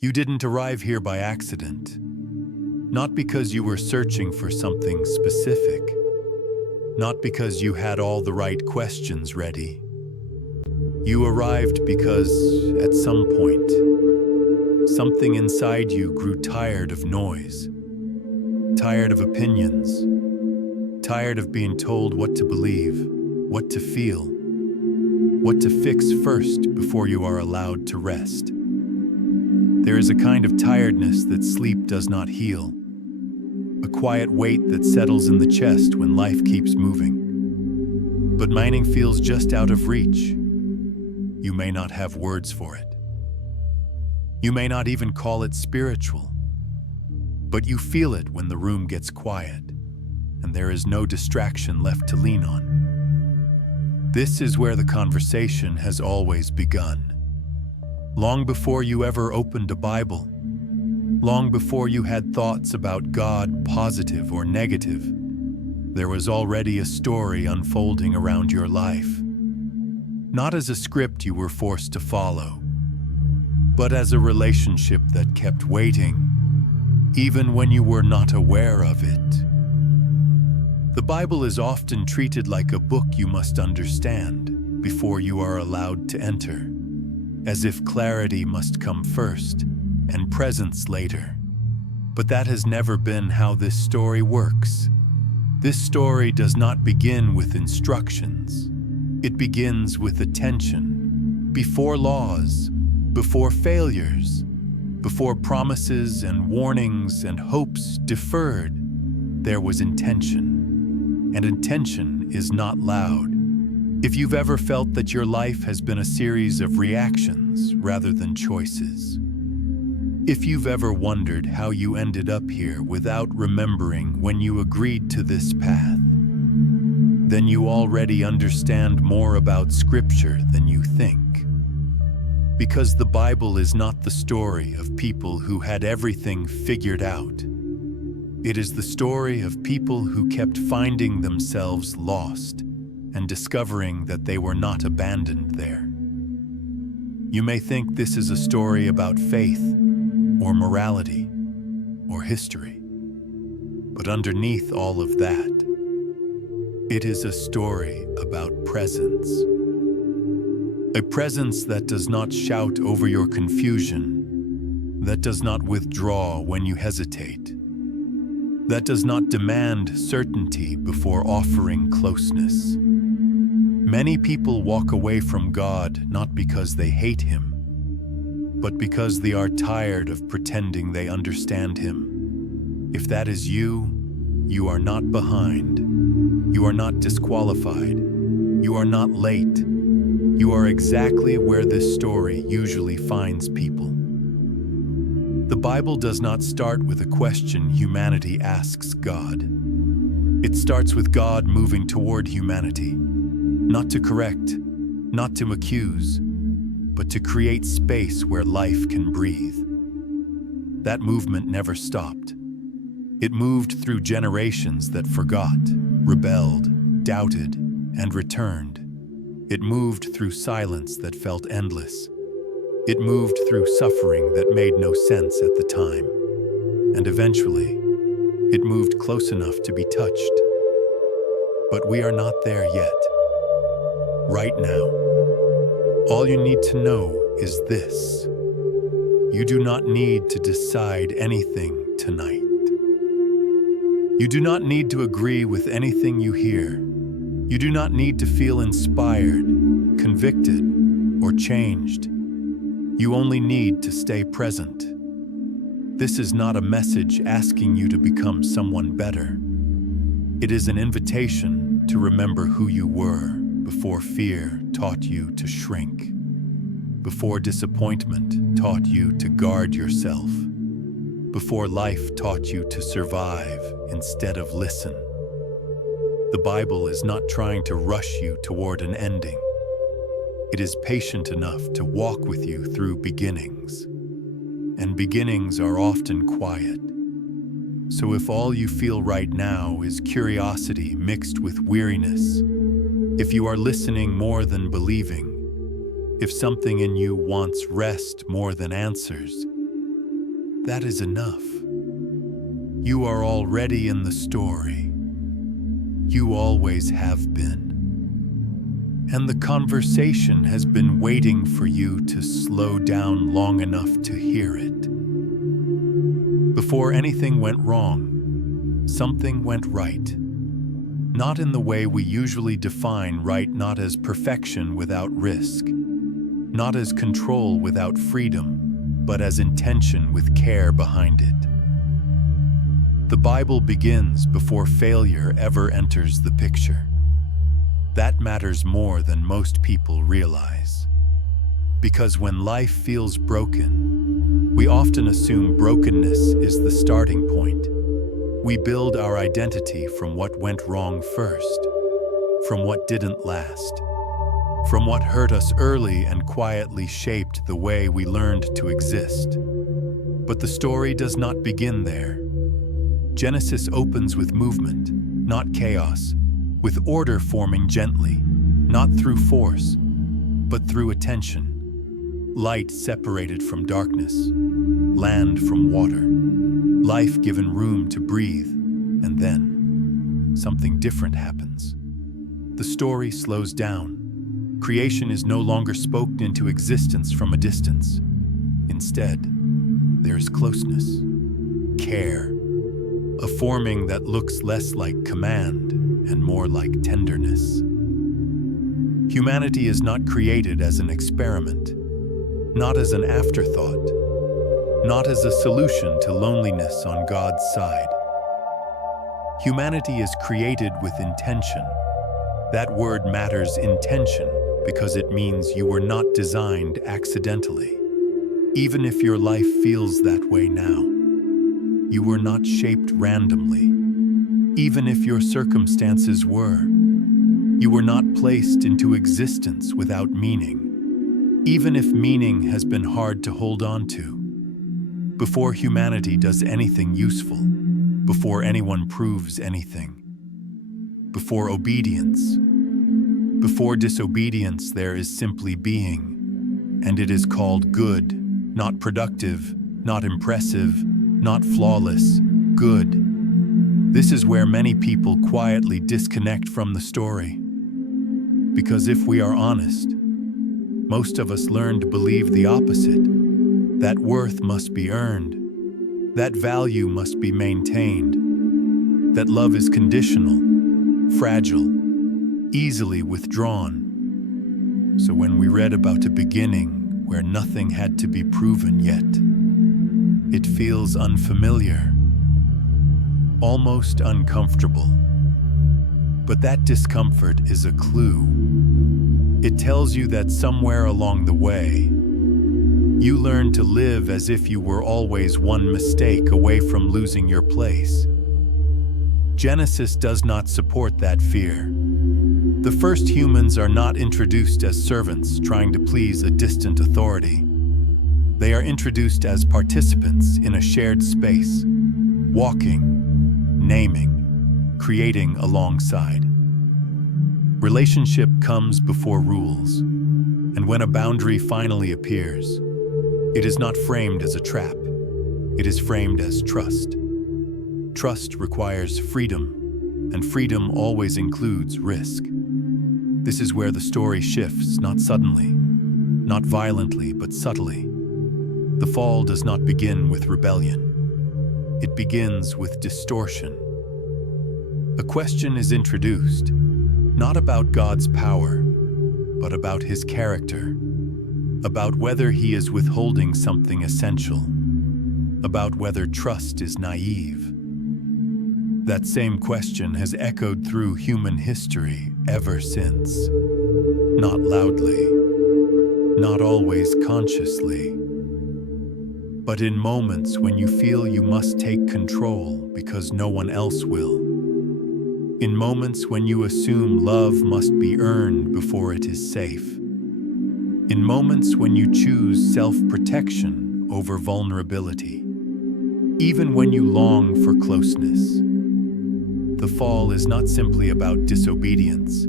You didn't arrive here by accident, not because you were searching for something specific, not because you had all the right questions ready. You arrived because, at some point, something inside you grew tired of noise, tired of opinions, tired of being told what to believe, what to feel, what to fix first before you are allowed to rest. There is a kind of tiredness that sleep does not heal, a quiet weight that settles in the chest when life keeps moving. But mining feels just out of reach. You may not have words for it. You may not even call it spiritual, but you feel it when the room gets quiet and there is no distraction left to lean on. This is where the conversation has always begun. Long before you ever opened a Bible, long before you had thoughts about God, positive or negative, there was already a story unfolding around your life. Not as a script you were forced to follow, but as a relationship that kept waiting, even when you were not aware of it. The Bible is often treated like a book you must understand before you are allowed to enter, as if clarity must come first and presence later. But that has never been how this story works. This story does not begin with instructions. It begins with attention, before laws, before failures, before promises and warnings and hopes deferred. There was intention, and intention is not loud. If you've ever felt that your life has been a series of reactions rather than choices, if you've ever wondered how you ended up here without remembering when you agreed to this path, then you already understand more about Scripture than you think. Because the Bible is not the story of people who had everything figured out. It is the story of people who kept finding themselves lost and discovering that they were not abandoned there. You may think this is a story about faith, or morality, or history. But underneath all of that, it is a story about presence. A presence that does not shout over your confusion, that does not withdraw when you hesitate, that does not demand certainty before offering closeness. Many people walk away from God not because they hate Him, but because they are tired of pretending they understand Him. If that is you, you are not behind. You are not disqualified. You are not late. You are exactly where this story usually finds people. The Bible does not start with a question humanity asks God. It starts with God moving toward humanity, not to correct, not to accuse, but to create space where life can breathe. That movement never stopped. It moved through generations that forgot, rebelled, doubted, and returned. It moved through silence that felt endless. It moved through suffering that made no sense at the time. And eventually, it moved close enough to be touched. But we are not there yet. Right now, all you need to know is this: you do not need to decide anything tonight. You do not need to agree with anything you hear. You do not need to feel inspired, convicted, or changed. You only need to stay present. This is not a message asking you to become someone better. It is an invitation to remember who you were before fear taught you to shrink, before disappointment taught you to guard yourself, before life taught you to survive instead of listen. The Bible is not trying to rush you toward an ending. It is patient enough to walk with you through beginnings. And beginnings are often quiet. So if all you feel right now is curiosity mixed with weariness, if you are listening more than believing, if something in you wants rest more than answers, that is enough. You are already in the story. You always have been. And the conversation has been waiting for you to slow down long enough to hear it. Before anything went wrong, something went right. Not in the way we usually define right, not as perfection without risk, not as control without freedom, but as intention with care behind it. The Bible begins before failure ever enters the picture. That matters more than most people realize. Because when life feels broken, we often assume brokenness is the starting point. We build our identity from what went wrong first, from what didn't last, from what hurt us early and quietly shaped the way we learned to exist. But the story does not begin there. Genesis opens with movement, not chaos, with order forming gently, not through force, but through attention. Light separated from darkness, land from water, life given room to breathe, and then something different happens. The story slows down. Creation is no longer spoken into existence from a distance. Instead, there is closeness, care, a forming that looks less like command and more like tenderness. Humanity is not created as an experiment, not as an afterthought, not as a solution to loneliness on God's side. Humanity is created with intention. That word matters, intention, because it means you were not designed accidentally. Even if your life feels that way now, you were not shaped randomly. Even if your circumstances were, you were not placed into existence without meaning. Even if meaning has been hard to hold on to. Before humanity does anything useful, before anyone proves anything, before obedience, before disobedience, there is simply being, and it is called good, not productive, not impressive, not flawless, good. This is where many people quietly disconnect from the story. Because if we are honest, most of us learn to believe the opposite, that worth must be earned, that value must be maintained, that love is conditional, fragile, easily withdrawn. So when we read about a beginning where nothing had to be proven yet, it feels unfamiliar, almost uncomfortable. But that discomfort is a clue. It tells you that somewhere along the way, you learn to live as if you were always one mistake away from losing your place. Genesis does not support that fear. The first humans are not introduced as servants trying to please a distant authority. They are introduced as participants in a shared space, walking, naming, creating alongside. Relationship comes before rules, and when a boundary finally appears, it is not framed as a trap. It is framed as trust. Trust requires freedom, and freedom always includes risk. This is where the story shifts, not suddenly, not violently, but subtly. The fall does not begin with rebellion. It begins with distortion. A question is introduced, not about God's power, but about his character, about whether he is withholding something essential, about whether trust is naive. That same question has echoed through human history ever since. Not loudly, not always consciously, but in moments when you feel you must take control because no one else will. In moments when you assume love must be earned before it is safe. In moments when you choose self-protection over vulnerability. Even when you long for closeness. The fall is not simply about disobedience.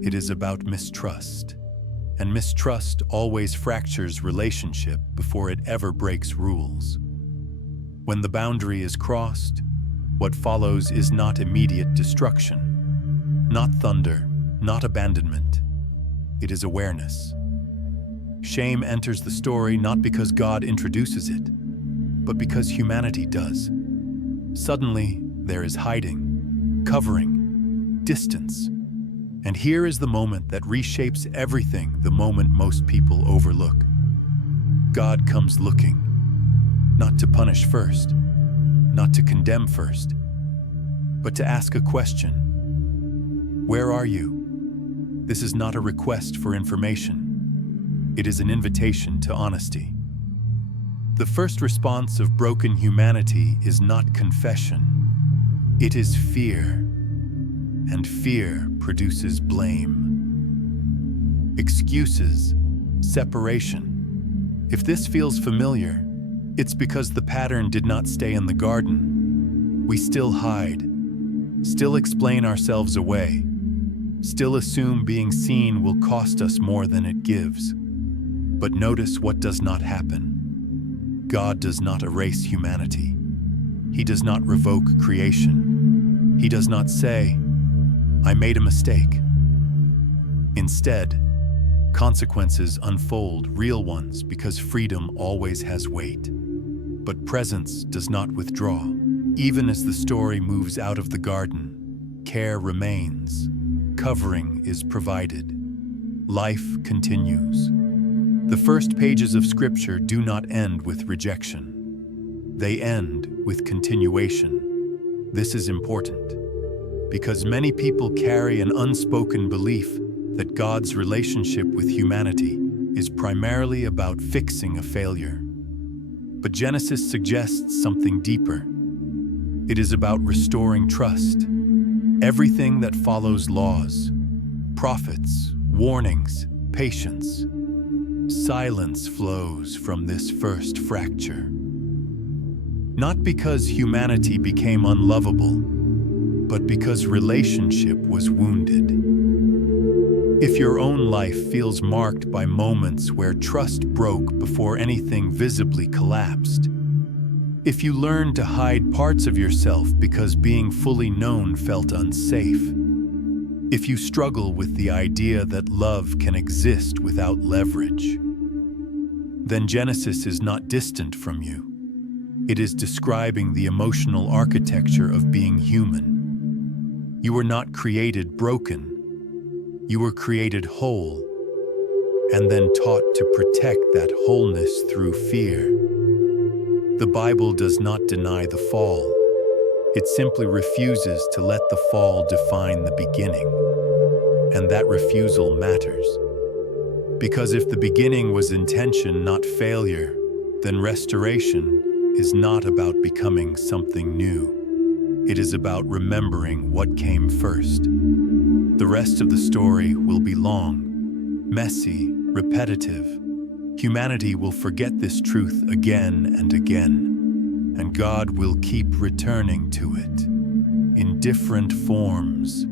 It is about mistrust. And mistrust always fractures relationship before it ever breaks rules. When the boundary is crossed, what follows is not immediate destruction, not thunder, not abandonment. It is awareness. Shame enters the story not because God introduces it, but because humanity does. Suddenly, there is hiding, covering, distance. And here is the moment that reshapes everything, the moment most people overlook. God comes looking, not to punish first, not to condemn first, but to ask a question. Where are you? This is not a request for information. It is an invitation to honesty. The first response of broken humanity is not confession. It is fear. And fear produces blame. Excuses, separation. If this feels familiar, it's because the pattern did not stay in the garden. We still hide, still explain ourselves away, still assume being seen will cost us more than it gives. But notice what does not happen. God does not erase humanity. He does not revoke creation. He does not say, "I made a mistake." Instead, consequences unfold, real ones, because freedom always has weight. But presence does not withdraw. Even as the story moves out of the garden, care remains, covering is provided, life continues. The first pages of Scripture do not end with rejection. They end with continuation. This is important, because many people carry an unspoken belief that God's relationship with humanity is primarily about fixing a failure. But Genesis suggests something deeper. It is about restoring trust. Everything that follows laws, prophets, warnings, patience, silence flows from this first fracture. Not because humanity became unlovable, but because relationship was wounded. If your own life feels marked by moments where trust broke before anything visibly collapsed, if you learn to hide parts of yourself because being fully known felt unsafe, if you struggle with the idea that love can exist without leverage, then Genesis is not distant from you. It is describing the emotional architecture of being human. You were not created broken. You were created whole, and then taught to protect that wholeness through fear. The Bible does not deny the fall. It simply refuses to let the fall define the beginning. And that refusal matters. Because if the beginning was intention, not failure, then restoration is not about becoming something new. It is about remembering what came first. The rest of the story will be long, messy, repetitive. Humanity will forget this truth again and again, and God will keep returning to it in different forms,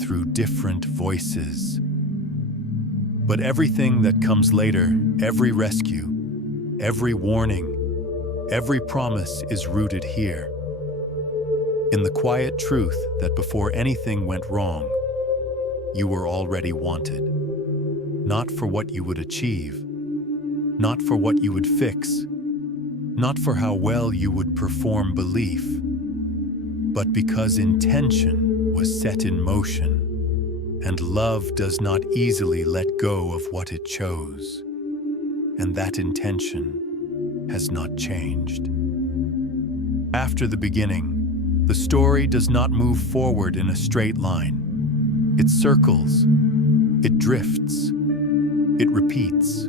through different voices. But everything that comes later, every rescue, every warning, every promise is rooted here, in the quiet truth that before anything went wrong, you were already wanted. Not for what you would achieve, not for what you would fix, not for how well you would perform belief, but because intention was set in motion, and love does not easily let go of what it chose, and that intention has not changed. After the beginning, the story does not move forward in a straight line. It circles, it drifts, it repeats.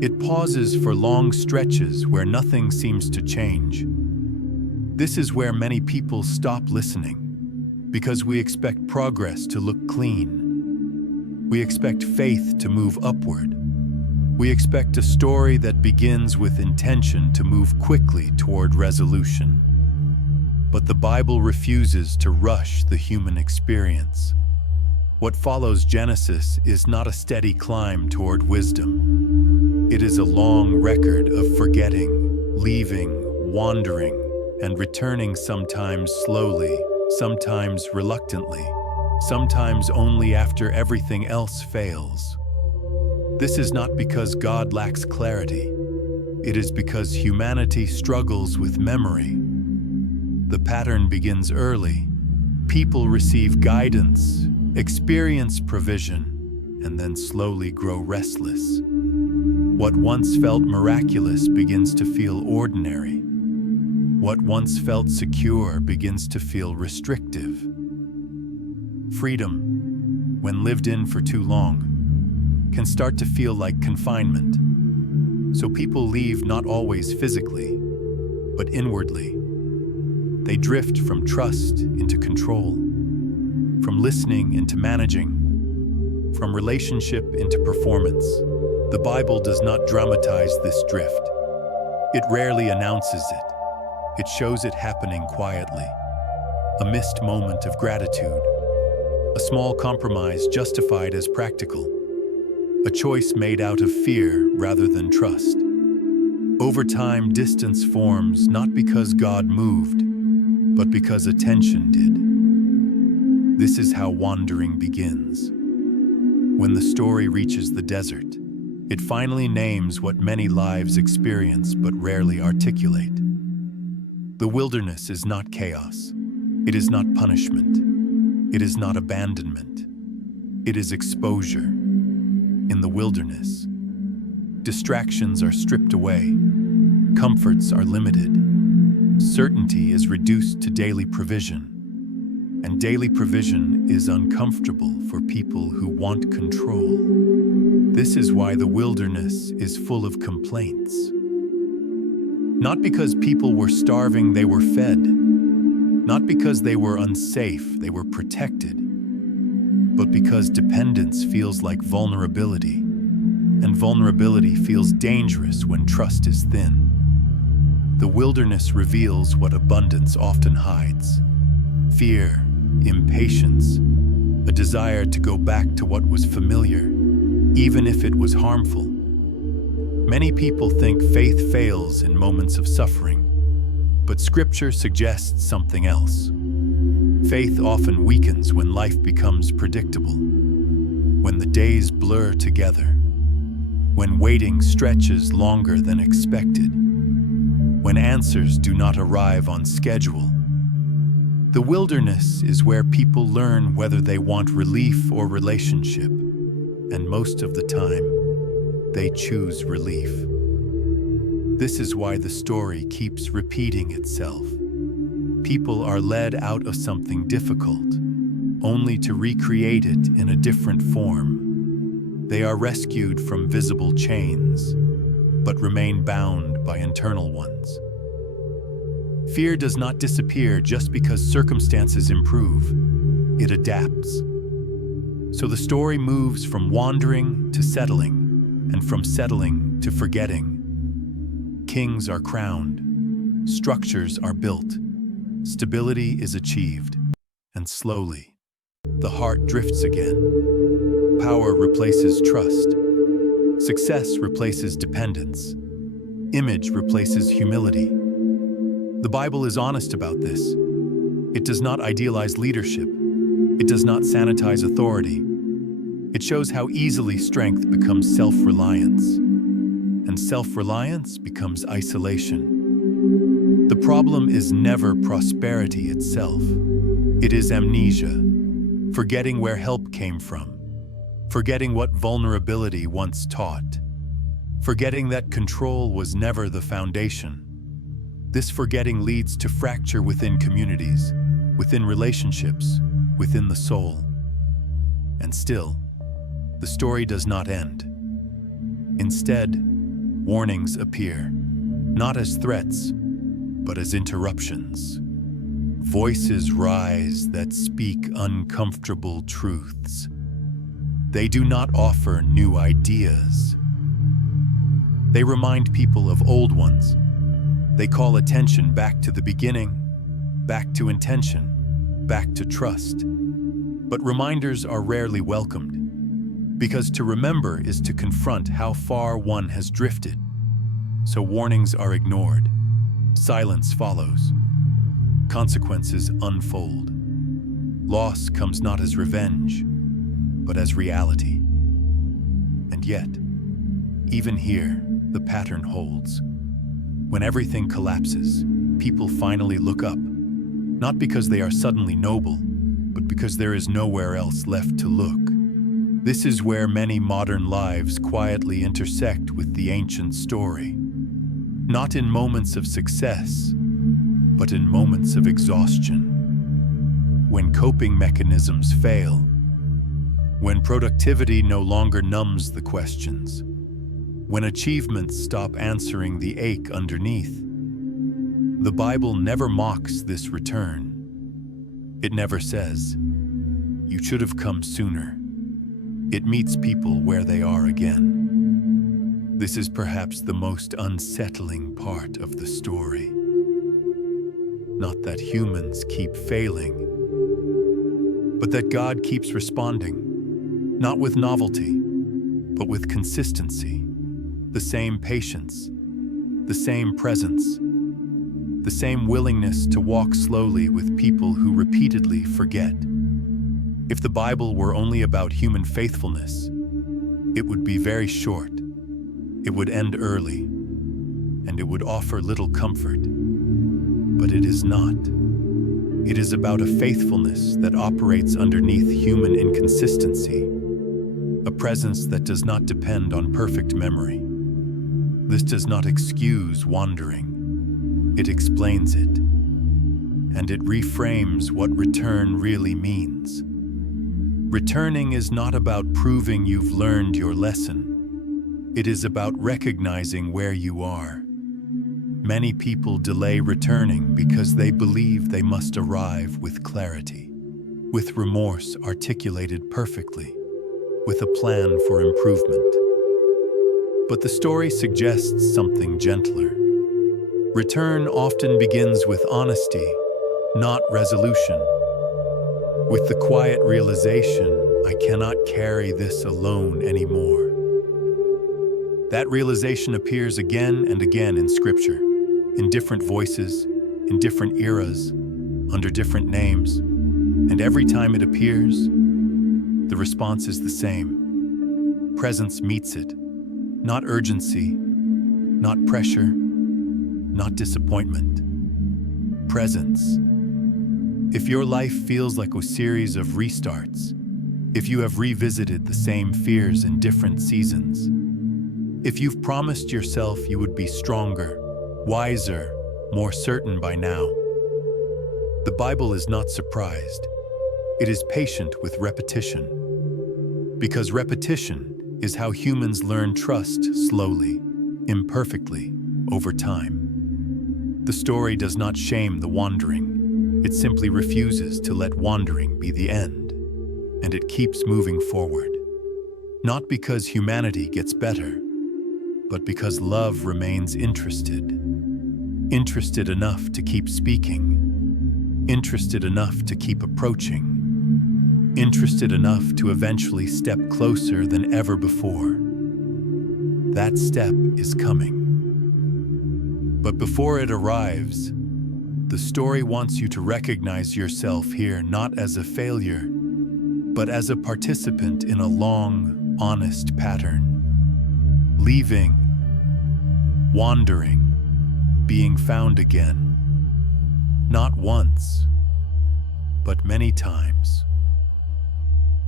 It pauses for long stretches where nothing seems to change. This is where many people stop listening, because we expect progress to look clean. We expect faith to move upward. We expect a story that begins with intention to move quickly toward resolution. But the Bible refuses to rush the human experience. What follows Genesis is not a steady climb toward wisdom. It is a long record of forgetting, leaving, wandering and returning, sometimes slowly, sometimes reluctantly, sometimes only after everything else fails. This is not because God lacks clarity. It is because humanity struggles with memory. The pattern begins early. People receive guidance, experience provision, and then slowly grow restless. What once felt miraculous begins to feel ordinary. What once felt secure begins to feel restrictive. Freedom, when lived in for too long, can start to feel like confinement. So people leave not always physically, but inwardly. They drift from trust into control, from listening into managing, from relationship into performance. The Bible does not dramatize this drift. It rarely announces it. It shows it happening quietly. A missed moment of gratitude. A small compromise justified as practical. A choice made out of fear rather than trust. Over time, distance forms not because God moved, but because attention did. This is how wandering begins. When the story reaches the desert, it finally names what many lives experience but rarely articulate. The wilderness is not chaos. It is not punishment. It is not abandonment. It is exposure. In the wilderness, distractions are stripped away. Comforts are limited. Certainty is reduced to daily provision. And daily provision is uncomfortable for people who want control. This is why the wilderness is full of complaints. Not because people were starving, they were fed. Not because they were unsafe, they were protected. But because dependence feels like vulnerability, and vulnerability feels dangerous when trust is thin. The wilderness reveals what abundance often hides. Fear, impatience, a desire to go back to what was familiar, even if it was harmful. Many people think faith fails in moments of suffering, but Scripture suggests something else. Faith often weakens when life becomes predictable, when the days blur together, when waiting stretches longer than expected, when answers do not arrive on schedule. The wilderness is where people learn whether they want relief or relationship, and most of the time, they choose relief. This is why the story keeps repeating itself. People are led out of something difficult, only to recreate it in a different form. They are rescued from visible chains, but remain bound by internal ones. Fear does not disappear just because circumstances improve. It adapts. So the story moves from wandering to settling, and from settling to forgetting. Kings are crowned, structures are built, stability is achieved, and slowly, the heart drifts again. Power replaces trust. Success replaces dependence. Image replaces humility. The Bible is honest about this. It does not idealize leadership. It does not sanitize authority. It shows how easily strength becomes self-reliance, and self-reliance becomes isolation. The problem is never prosperity itself. It is amnesia, forgetting where help came from, forgetting what vulnerability once taught, forgetting that control was never the foundation. This forgetting leads to fracture within communities, within relationships, within the soul. And still, the story does not end. Instead, warnings appear, not as threats, but as interruptions. Voices rise that speak uncomfortable truths. They do not offer new ideas. They remind people of old ones. They call attention back to the beginning, back to intention, back to trust. But reminders are rarely welcomed, because to remember is to confront how far one has drifted. So warnings are ignored, Silence follows. Consequences unfold. Loss comes not as revenge, but as reality. And yet, even here, the pattern holds. When everything collapses, people finally look up, not because they are suddenly noble, but because there is nowhere else left to look. This is where many modern lives quietly intersect with the ancient story. Not in moments of success, but in moments of exhaustion. When coping mechanisms fail, when productivity no longer numbs the questions, when achievements stop answering the ache underneath. The Bible never mocks this return. It never says, "You should have come sooner." It meets people where they are again. This is perhaps the most unsettling part of the story. Not that humans keep failing, but that God keeps responding, not with novelty, but with consistency. The same patience, the same presence, the same willingness to walk slowly with people who repeatedly forget. If the Bible were only about human faithfulness, it would be very short. It would end early, and it would offer little comfort. But it is not. It is about a faithfulness that operates underneath human inconsistency, a presence that does not depend on perfect memory. This does not excuse wandering. It explains it, and it reframes what return really means. Returning is not about proving you've learned your lesson. It is about recognizing where you are. Many people delay returning because they believe they must arrive with clarity, with remorse articulated perfectly, with a plan for improvement. But the story suggests something gentler. Return often begins with honesty, not resolution. With the quiet realization, I cannot carry this alone anymore. That realization appears again and again in Scripture, in different voices, in different eras, under different names. And every time it appears, the response is the same. Presence meets it, not urgency, not pressure, not disappointment. Presence. If your life feels like a series of restarts, if you have revisited the same fears in different seasons, if you've promised yourself you would be stronger, wiser, more certain by now, the Bible is not surprised. It is patient with repetition. Because repetition is how humans learn trust slowly, imperfectly, over time. The story does not shame the wandering. It simply refuses to let wandering be the end, and it keeps moving forward. Not because humanity gets better, but because love remains interested. Interested enough to keep speaking. Interested enough to keep approaching. Interested enough to eventually step closer than ever before. That step is coming. But before it arrives, the story wants you to recognize yourself here not as a failure, but as a participant in a long, honest pattern. Leaving, wandering, being found again. Not once, but many times.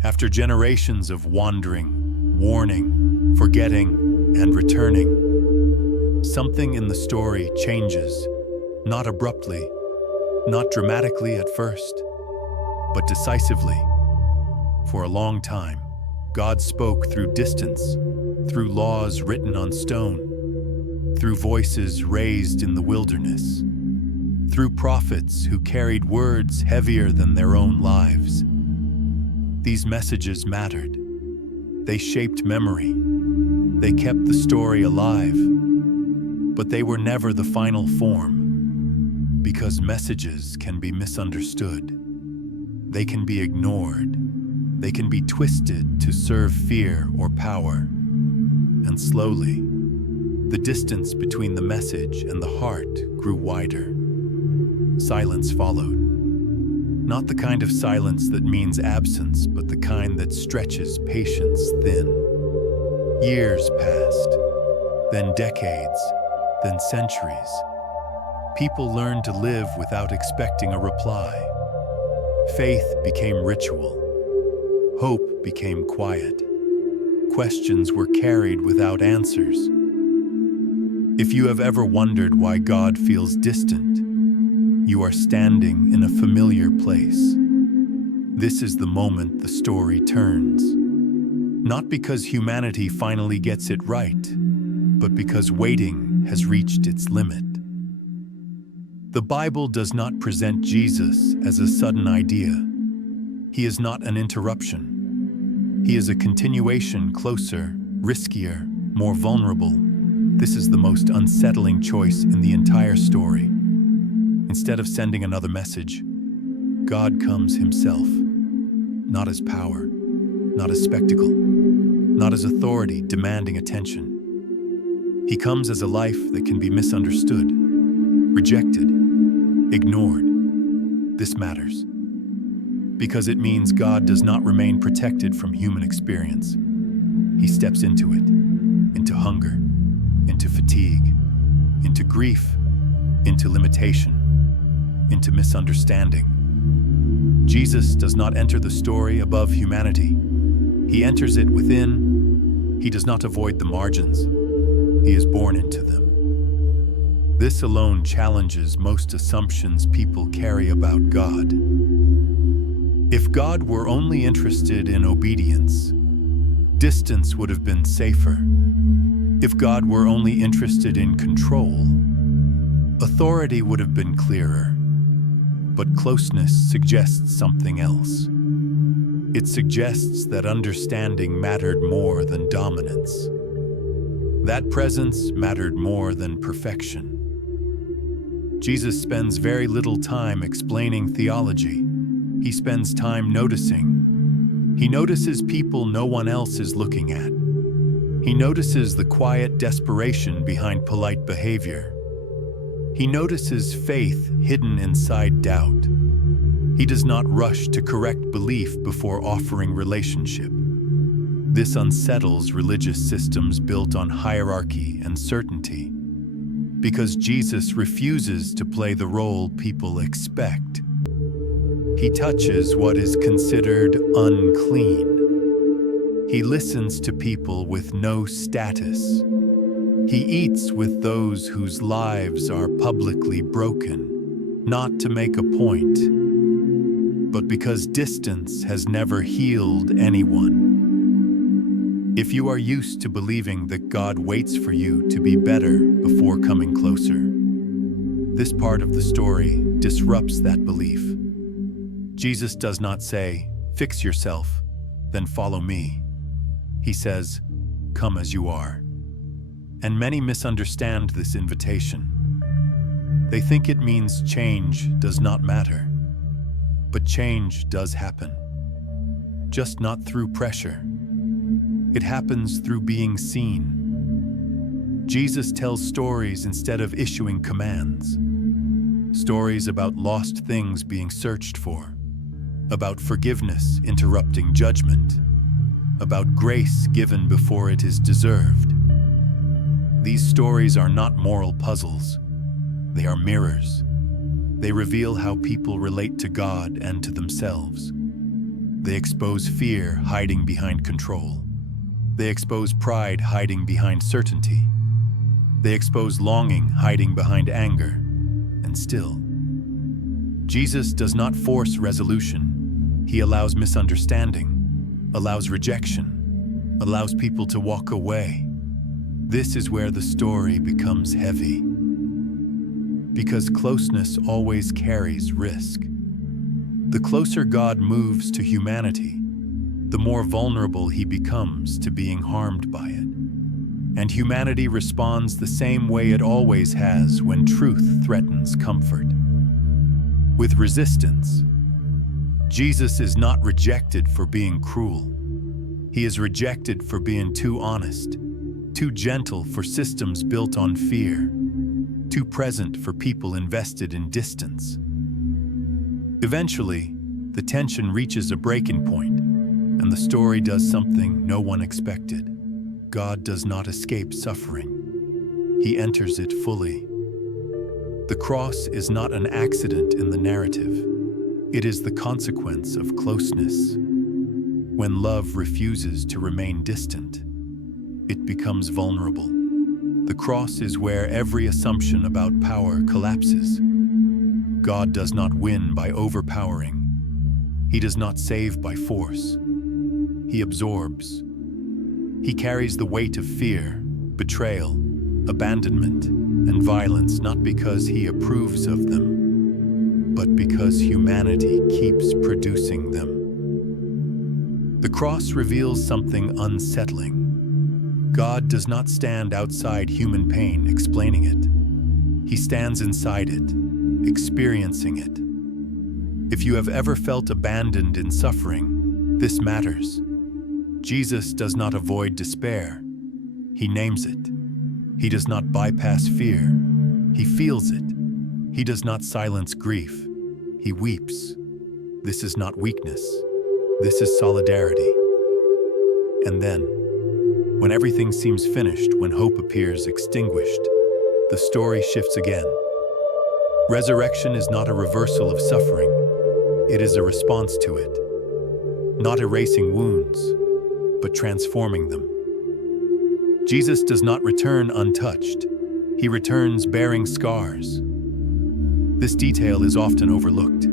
After generations of wandering, warning, forgetting, and returning, something in the story changes. Not abruptly, not dramatically at first, but decisively. For a long time, God spoke through distance, through laws written on stone, through voices raised in the wilderness, through prophets who carried words heavier than their own lives. These messages mattered. They shaped memory. They kept the story alive. But they were never the final form. Because messages can be misunderstood. They can be ignored. They can be twisted to serve fear or power. And slowly, The distance between the message and the heart grew wider. Silence followed. Not the kind of silence that means absence, but the kind that stretches patience thin. Years passed, then decades, then centuries. People learned to live without expecting a reply. Faith became ritual. Hope became quiet. Questions were carried without answers. If you have ever wondered why God feels distant, you are standing in a familiar place. This is the moment the story turns. Not because humanity finally gets it right, but because waiting has reached its limit. The Bible does not present Jesus as a sudden idea. He is not an interruption. He is a continuation, closer, riskier, more vulnerable. This is the most unsettling choice in the entire story. Instead of sending another message, God comes himself, not as power, not as spectacle, not as authority demanding attention. He comes as a life that can be misunderstood, rejected, ignored. This matters, because it means God does not remain protected from human experience. He steps into it, into hunger, into fatigue, into grief, into limitation, into misunderstanding. Jesus does not enter the story above humanity. He enters it within. He does not avoid the margins. He is born into them. This alone challenges most assumptions people carry about God. If God were only interested in obedience, distance would have been safer. If God were only interested in control, authority would have been clearer. But closeness suggests something else. It suggests that understanding mattered more than dominance. That presence mattered more than perfection. Jesus spends very little time explaining theology. He spends time noticing. He notices people no one else is looking at. He notices the quiet desperation behind polite behavior. He notices faith hidden inside doubt. He does not rush to correct belief before offering relationship. This unsettles religious systems built on hierarchy and certainty, because Jesus refuses to play the role people expect. He touches what is considered unclean. He listens to people with no status. He eats with those whose lives are publicly broken, not to make a point, but because distance has never healed anyone. If you are used to believing that God waits for you to be better before coming closer, this part of the story disrupts that belief. Jesus does not say, "Fix yourself, then follow me." He says, "Come as you are." And many misunderstand this invitation. They think it means change does not matter. But change does happen. Just not through pressure. It happens through being seen. Jesus tells stories instead of issuing commands. Stories about lost things being searched for, about forgiveness interrupting judgment, about grace given before it is deserved. These stories are not moral puzzles. They are mirrors. They reveal how people relate to God and to themselves. They expose fear hiding behind control. They expose pride hiding behind certainty. They expose longing hiding behind anger. And still, Jesus does not force resolution. He allows misunderstanding, allows rejection, allows people to walk away. This is where the story becomes heavy. Because closeness always carries risk. The closer God moves to humanity, the more vulnerable he becomes to being harmed by it. And humanity responds the same way it always has when truth threatens comfort. With resistance. Jesus is not rejected for being cruel. He is rejected for being too honest, too gentle for systems built on fear, too present for people invested in distance. Eventually, the tension reaches a breaking point, and the story does something no one expected. God does not escape suffering. He enters it fully. The cross is not an accident in the narrative. It is the consequence of closeness. When love refuses to remain distant, it becomes vulnerable. The cross is where every assumption about power collapses. God does not win by overpowering. He does not save by force. He absorbs. He carries the weight of fear, betrayal, abandonment, and violence not because he approves of them, but because humanity keeps producing them. The cross reveals something unsettling. God does not stand outside human pain explaining it. He stands inside it, experiencing it. If you have ever felt abandoned in suffering, this matters. Jesus does not avoid despair. He names it. He does not bypass fear. He feels it. He does not silence grief. He weeps. This is not weakness. This is solidarity. And then, when everything seems finished, when hope appears extinguished, the story shifts again. Resurrection is not a reversal of suffering. It is a response to it. Not erasing wounds, but transforming them. Jesus does not return untouched. He returns bearing scars. This detail is often overlooked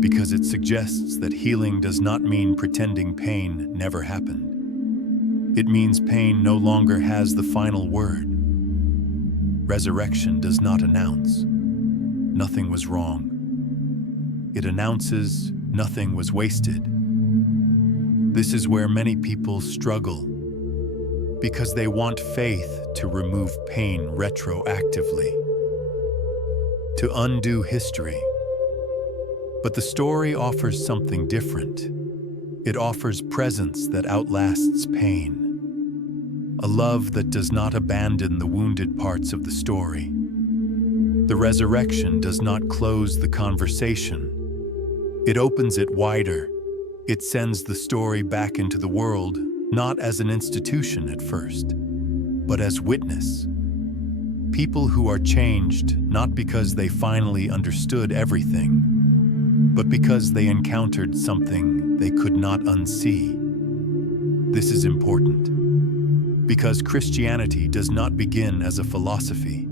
because it suggests that healing does not mean pretending pain never happened. It means pain no longer has the final word. Resurrection does not announce nothing was wrong. It announces nothing was wasted. This is where many people struggle because they want faith to remove pain retroactively, to undo history. But the story offers something different. It offers presence that outlasts pain. A love that does not abandon the wounded parts of the story. The resurrection does not close the conversation. It opens it wider. It sends the story back into the world, not as an institution at first, but as witness. People who are changed not because they finally understood everything, but because they encountered something they could not unsee. This is important. Because Christianity does not begin as a philosophy.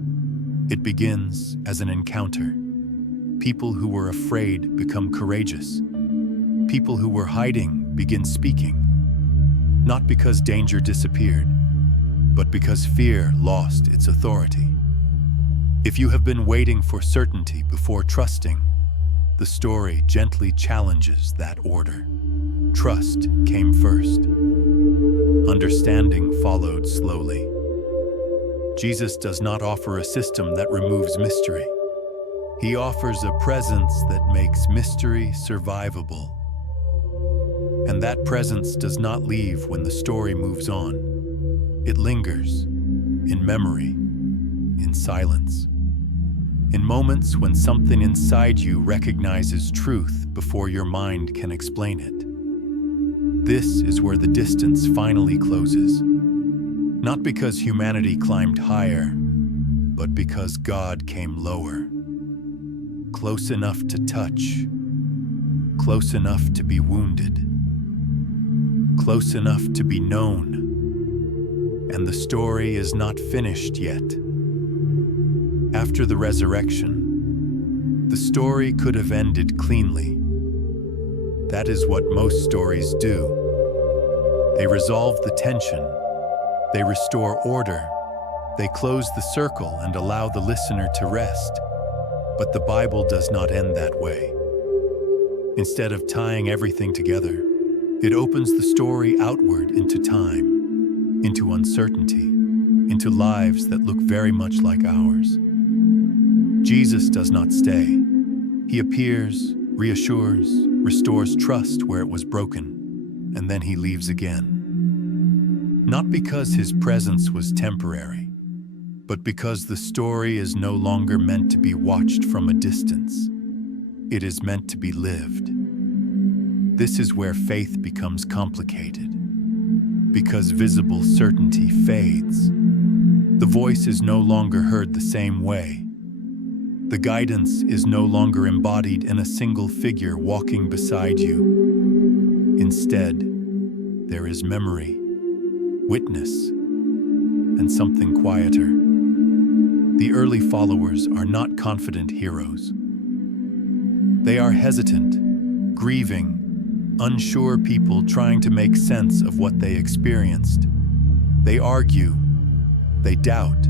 It begins as an encounter. People who were afraid become courageous. People who were hiding begin speaking. Not because danger disappeared, but because fear lost its authority. If you have been waiting for certainty before trusting, the story gently challenges that order. Trust came first. Understanding followed slowly. Jesus does not offer a system that removes mystery. He offers a presence that makes mystery survivable. And that presence does not leave when the story moves on. It lingers, in memory, in silence. In moments when something inside you recognizes truth before your mind can explain it. This is where the distance finally closes. Not because humanity climbed higher, but because God came lower. Close enough to touch, close enough to be wounded, close enough to be known. And the story is not finished yet. After the resurrection, the story could have ended cleanly. That is what most stories do. They resolve the tension. They restore order. They close the circle and allow the listener to rest. But the Bible does not end that way. Instead of tying everything together, it opens the story outward into time, into uncertainty, into lives that look very much like ours. Jesus does not stay. He appears, reassures, restores trust where it was broken, and then he leaves again. Not because his presence was temporary, but because the story is no longer meant to be watched from a distance. It is meant to be lived. This is where faith becomes complicated, because visible certainty fades. The voice is no longer heard the same way. The guidance is no longer embodied in a single figure walking beside you. Instead, there is memory, witness, and something quieter. The early followers are not confident heroes. They are hesitant, grieving, unsure people trying to make sense of what they experienced. They argue, they doubt,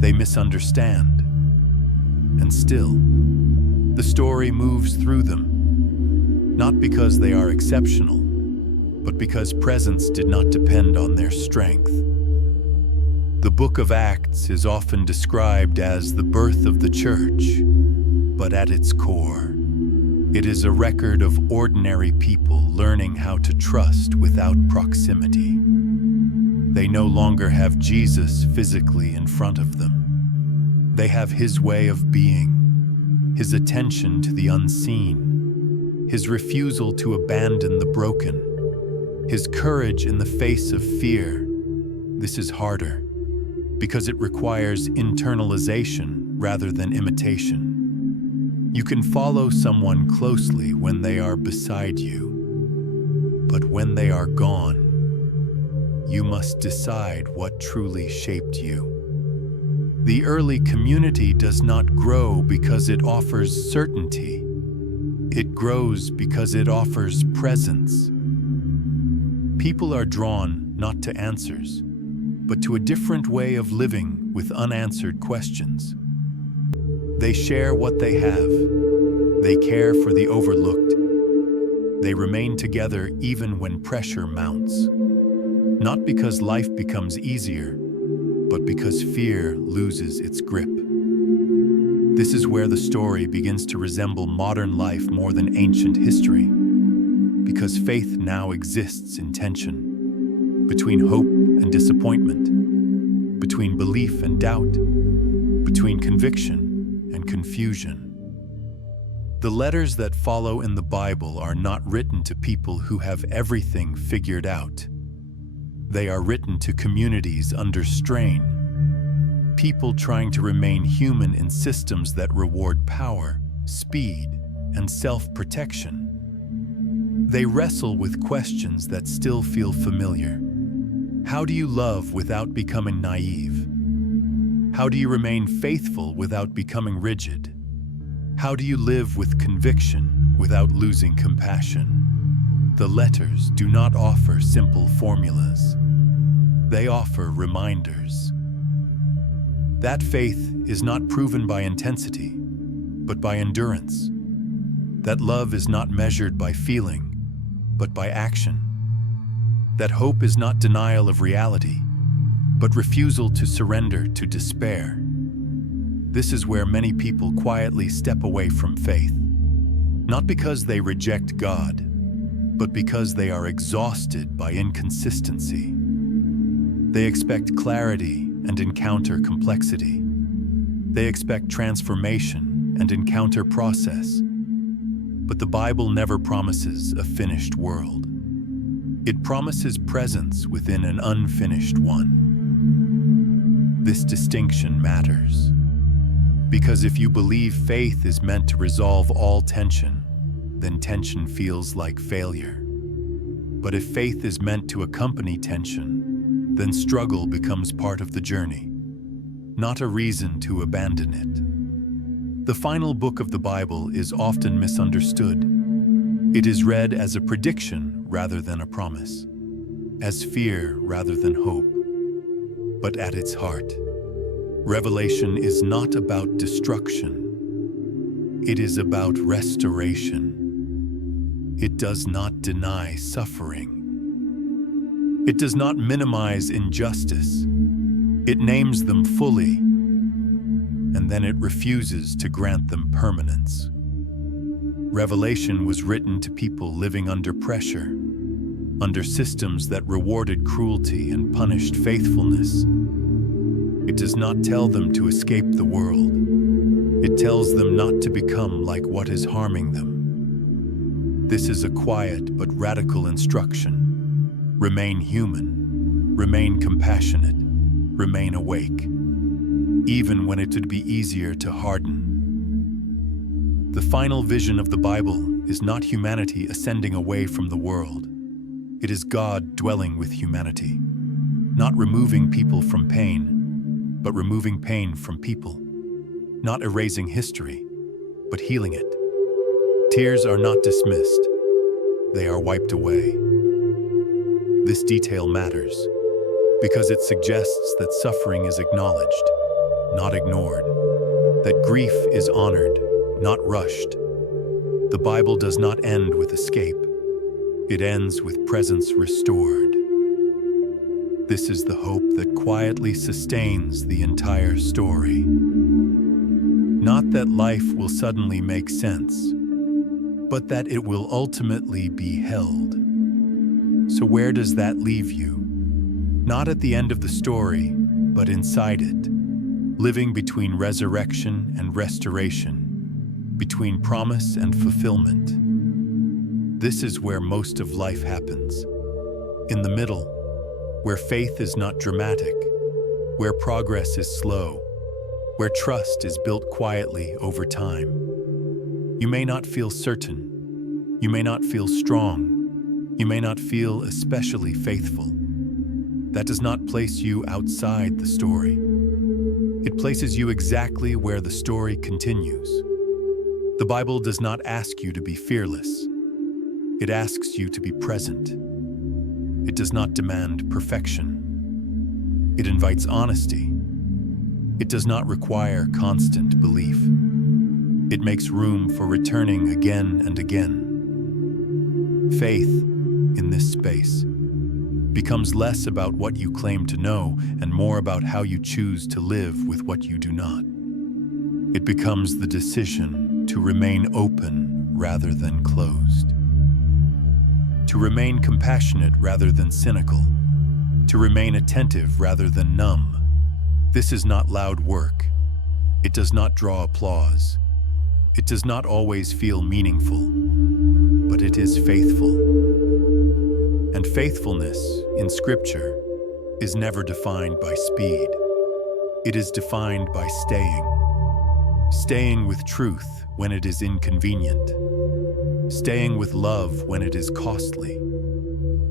they misunderstand. And still, the story moves through them, not because they are exceptional, but because presence did not depend on their strength. The Book of Acts is often described as the birth of the church, but at its core, it is a record of ordinary people learning how to trust without proximity. They no longer have Jesus physically in front of them. They have his way of being, his attention to the unseen, his refusal to abandon the broken, his courage in the face of fear. This is harder, because it requires internalization rather than imitation. You can follow someone closely when they are beside you, but when they are gone, you must decide what truly shaped you. The early community does not grow because it offers certainty. It grows because it offers presence. People are drawn not to answers, but to a different way of living with unanswered questions. They share what they have. They care for the overlooked. They remain together even when pressure mounts. Not because life becomes easier, but because fear loses its grip. This is where the story begins to resemble modern life more than ancient history, because faith now exists in tension, between hope and disappointment, between belief and doubt, between conviction and confusion. The letters that follow in the Bible are not written to people who have everything figured out. They are written to communities under strain, people trying to remain human in systems that reward power, speed, and self-protection. They wrestle with questions that still feel familiar. How do you love without becoming naive? How do you remain faithful without becoming rigid? How do you live with conviction without losing compassion? The letters do not offer simple formulas. They offer reminders. That faith is not proven by intensity, but by endurance. That love is not measured by feeling, but by action. That hope is not denial of reality, but refusal to surrender to despair. This is where many people quietly step away from faith, not because they reject God, but because they are exhausted by inconsistency. They expect clarity and encounter complexity. They expect transformation and encounter process. But the Bible never promises a finished world. It promises presence within an unfinished one. This distinction matters, because if you believe faith is meant to resolve all tension, then tension feels like failure. But if faith is meant to accompany tension, then struggle becomes part of the journey, not a reason to abandon it. The final book of the Bible is often misunderstood. It is read as a prediction rather than a promise, as fear rather than hope. But at its heart, Revelation is not about destruction. It is about restoration. It does not deny suffering. It does not minimize injustice. It names them fully, and then it refuses to grant them permanence. Revelation was written to people living under pressure, under systems that rewarded cruelty and punished faithfulness. It does not tell them to escape the world. It tells them not to become like what is harming them. This is a quiet but radical instruction. Remain human, remain compassionate, remain awake, even when it would be easier to harden. The final vision of the Bible is not humanity ascending away from the world. It is God dwelling with humanity, not removing people from pain, but removing pain from people, not erasing history, but healing it. Tears are not dismissed, they are wiped away. This detail matters because it suggests that suffering is acknowledged, not ignored, that grief is honored, not rushed. The Bible does not end with escape. It ends with presence restored. This is the hope that quietly sustains the entire story. Not that life will suddenly make sense, but that it will ultimately be held. So where does that leave you? Not at the end of the story, but inside it, living between resurrection and restoration, between promise and fulfillment. This is where most of life happens. In the middle, where faith is not dramatic, where progress is slow, where trust is built quietly over time. You may not feel certain. You may not feel strong. You may not feel especially faithful. That does not place you outside the story. It places you exactly where the story continues. The Bible does not ask you to be fearless. It asks you to be present. It does not demand perfection. It invites honesty. It does not require constant belief. It makes room for returning again and again. Faith, in this space, becomes less about what you claim to know and more about how you choose to live with what you do not. It becomes the decision to remain open rather than closed. To remain compassionate rather than cynical. To remain attentive rather than numb. This is not loud work. It does not draw applause. It does not always feel meaningful, but it is faithful. And faithfulness in Scripture is never defined by speed. It is defined by staying. Staying with truth when it is inconvenient. Staying with love when it is costly.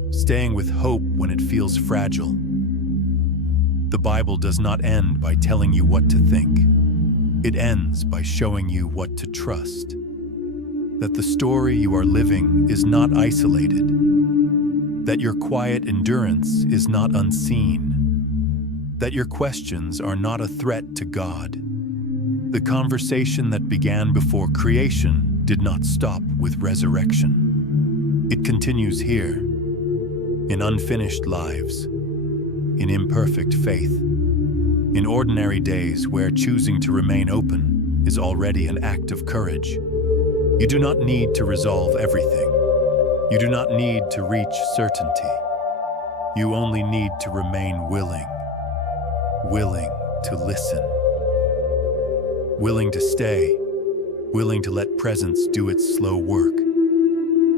Staying with hope when it feels fragile. The Bible does not end by telling you what to think. It ends by showing you what to trust. That the story you are living is not isolated. That your quiet endurance is not unseen. That your questions are not a threat to God. The conversation that began before creation did not stop with resurrection. It continues here, in unfinished lives, in imperfect faith, in ordinary days where choosing to remain open is already an act of courage. You do not need to resolve everything. You do not need to reach certainty. You only need to remain willing to listen, willing to stay, willing to let presence do its slow work.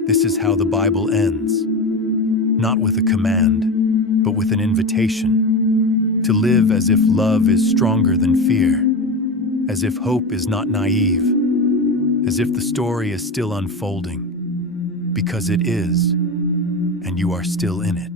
This is how the Bible ends, not with a command, but with an invitation to live as if love is stronger than fear, as if hope is not naive, as if the story is still unfolding, because it is, and you are still in it.